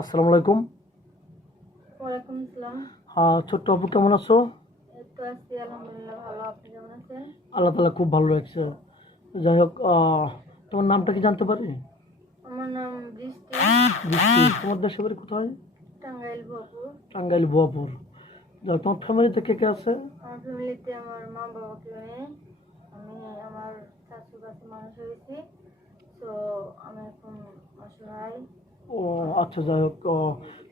আসসালামু আলাইকুম। ওয়ালাইকুম আসসালাম। ছোট্ট আপু, কেমন আছো? এই তো আছি আলহামদুলিল্লাহ ভালো। আপনি কেমন আছেন? আল্লাহ তাআলা খুব ভালো রাখছে। যাই হোক, তোমার নামটা কি জানতে পারি? আমার নাম বৃষ্টি। বৃষ্টি। তোমার দেশের বাড়ি কোথায়? টাঙ্গাইল ভপুর। টাঙ্গাইল বোয়াপুর। যাই হোক, তোমার ফ্যামিলিতে কে কে আছে? আমার ফ্যামিলিতে আমার মা বাবা কেউ নেই। আমি আমার শাশুর কাছে মানুষ হয়েছি। তো আমি এখন অসহায়। ও আচ্ছা, যাই হোক,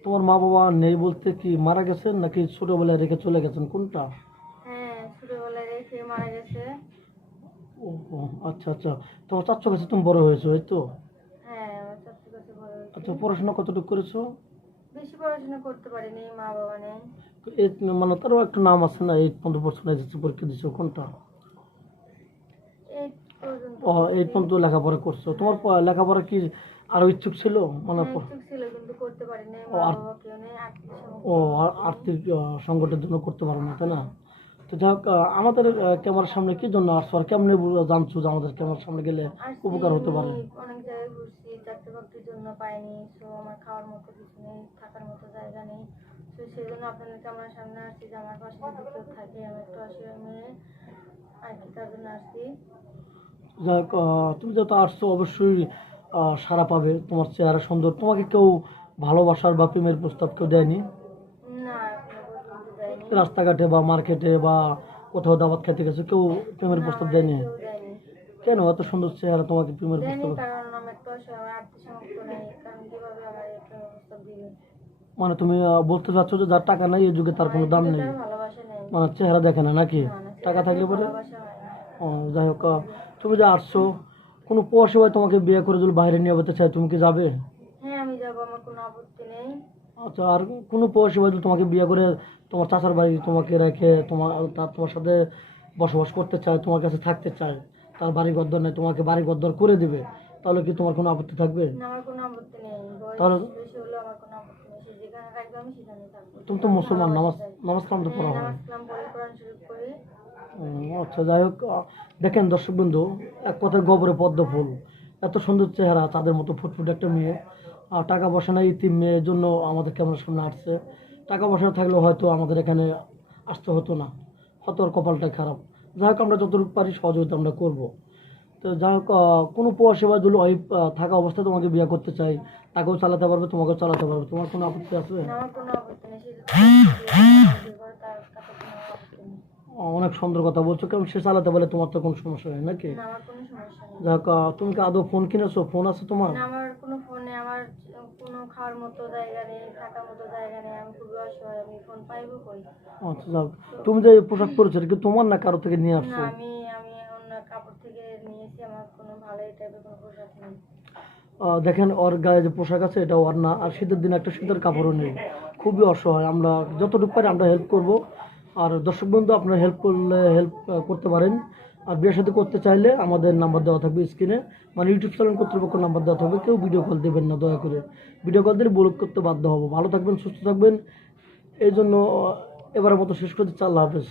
তোমার মা বাবা নেই বলতে কি মারা গেছেন নাকি ছোটবেলায় রেখে চলে গেছেন, কোনটা? হ্যাঁ, ছোটবেলায় রেখে মারা গেছে। ও ও, আচ্ছা আচ্ছা। তোমার চাচ্চু কাছে তুমি বড় হয়েছো, এই তো? হ্যাঁ, আমার শাশুর কাছে বড় হয়েছি। আচ্ছা, পড়াশোনা কতটুকু করেছো? বেশি পড়াশোনা করতে পারিনি, মা বাবা নেই। এই মানে তারও একটা নাম আছে না, 8 পর্যন্ত পড়ছো না, এসএসসি পরীক্ষা দিছো, কোনটা? এই পর্যন্ত ও, এই করছি। পর্যন্ত লেখাপড়া করছো। তোমার লেখাপড়া কি আরো ইচ্ছুক ছিল? মানে হ্যাঁ, ইচ্ছুক ছিল কিন্তু করতে পারিনি, ও মা আর- বাবা কেউ নেই, আর্থিক ও সমস্যা হয়েছে। আর্থিক সংকটের জন্য করতে পারো না, তাই না? তো যাই হোক, আমাদের ক্যামেরার সামনে কি জন্য আসছো আর কেমনে জানছো যে আমাদের ক্যামেরার সামনে গেলে আসছি, উপকার হতে আমি পারে? অনেক জায়গায় ঘুরছি, চাকরি বাকরির জন্য পাইনি। সো আমার খাওয়ার মতো কিছু নেই, থাকার মতো জায়গা নেই। তো সেই জন্য আপনাদের ক্যামেরার সামনে আসছি যে আমার পাশে যদি কেউ থাকে, আমি একটু অসহায় মেয়ে আর কি, তার জন্য আসছি। যাই হোক, তুমি যেহেতু আসছো অবশ্যই সাড়া পাবে। তোমার চেহারা সুন্দর, তোমাকে কেউ ভালোবাসার বা প্রেমের প্রস্তাব কেউ দেয়নি? না, এখনো পর্যন্ত দেয়নি। রাস্তাঘাটে বা মার্কেটে বা কোথাও দাওয়াত খেতে গেছো, কেউ প্রেমের না, প্রস্তাব আমার দেয়নি? কেউ দেয়নি। কেন এত সুন্দর চেহারা, তোমাকে প্রেমের দেয়নি প্রস্তাব? কারণ আমি একটু অসহায়, আমার আর্থিক সামর্থ্য নেই। কারণ কিভাবে আমার একটা প্রস্তাব দিবে? মানে তুমি বলতে চাচ্ছ যে যার টাকা নাই এই যুগে তার আমার কোনো এই দাম যুগে নেই? তার ভালোবাসা নেই। মানে চেহারা দেখে না নাকি? না না, টাকা সেটাতেও থাকলে পরে? ভালোবাসা হয় না। ও, যাই হোক, তুমি যে আসছো, কোনো প্রবাসী ভাই তোমাকে বিয়ে করে যদি বাইরে নিয়ে যেতে চায়, তুমি কি যাবে? হ্যাঁ, আমি যাবো, আমার কোনো আপত্তি নেই। আচ্ছা, আর কোনো প্রবাসী ভাই যদি তোমাকে বিয়ে করে তোমার চাচার বাড়ি তোমাকে রেখে তোমার সাথে বসবাস করতে চায়, তোমার কাছে থাকতে চায়, তার বাড়ি ঘরদর নেই, তোমাকে বাড়ি ঘরদর করে দিবে, তাহলে কি তোমার কোনো আপত্তি থাকবে? না, আমার কোনো আপত্তি নেই। বয়স তাহলে বেশি হলেও আমার কোনো আপত্তি নেই। সে যেখানে থাকবে আমি সেখানেই থাকবো। তুমি শুধু তো আমি মুসলমান, ভালোবাসা নামাজ চাই। নামাজ কালাম তো হ্যাঁ, পড়া হয়। নামাজ কালাম পড়ি, কোরআন শরীফ পড়ি। আচ্ছা, যাই হোক, দেখেন দর্শক বন্ধু, এক কথায় গোবরে পদ্ম ফুল, এত সুন্দর চেহারা, তাদের মতো ফুটফুটে একটা মেয়ে, আর টাকা পয়সা নাই, ইতিম মেয়ের জন্য আমাদের ক্যামেরার সামনে আসছে। টাকা পয়সা থাকলেও হয়তো আমাদের এখানে আসতে হতো না, হয়তো ওর কপালটাই খারাপ। যাই হোক, আমরা যতটুকু পারি সহযোগিতা আমরা করবো। তো যাই হোক, কোনো প্রবাসী বা যদি ওই থাকা অবস্থায় তোমাকে বিয়ে করতে চাই, তাকেও চালাতে পারবে, তোমাকেও চালাতে পারবে, তোমার কোনো আপত্তি আছে? না, আমার কোনো আপত্তি নেই। সে যদি বিয়ে করে, তার তাতে কোনো আপত্তি নেই। অনেক সুন্দর কথা বলছো, কারণ সে চালাতে পারলে তোমার তো কোনো সমস্যা নেই নাকি? না, আমার কোনো সমস্যা নেই। যাই হোক, তুমি কি আদৌ ফোন কিনেছো? ফোন আছে তোমার? না, আমার কোনো ফোন নেই, আমার কোনো খাওয়ার মতো জায়গা নেই, থাকার মতো জায়গা নেই। আমি খুবই অসহায়, আমি ফোন পাইবো কই? আচ্ছা, যাক, তুমি যে এই পোশাক পরেছো এটা কি তোমার না কারো থেকে নিয়ে না, আসছো? আমি আমি অন্য কাপড় থেকে নিয়েছি। আমার কোনো ভালো এই টাইপের কোনো পোশাক নেই। দেখেন, ওর গায়ে যে পোশাক আছে এটা ওর না, আর শীতের দিনে একটা শীতের কাপড়ও নেই। খুবই অসহায়, আমরা যতটুকু পারি আমরা হেল্প করব। আর দর্শক বন্ধু, আপনারা হেল্প করলে হেল্প করতে পারেন। আর বিয়ের সাথে করতে চাইলে আমাদের নাম্বার দেওয়া থাকবে স্ক্রিনে, মানে ইউটিউব চ্যানেল কর্তৃপক্ষ নাম্বার দেওয়া থাকবে। কেউ ভিডিও কল দেবেন না দয়া করে, ভিডিও কল দিলে ব্লক করতে বাধ্য হবো। ভালো থাকবেন, সুস্থ থাকবেন, এই জন্য এবারের মতো শেষ করতে চাই। আল্লাহ হাফেজ।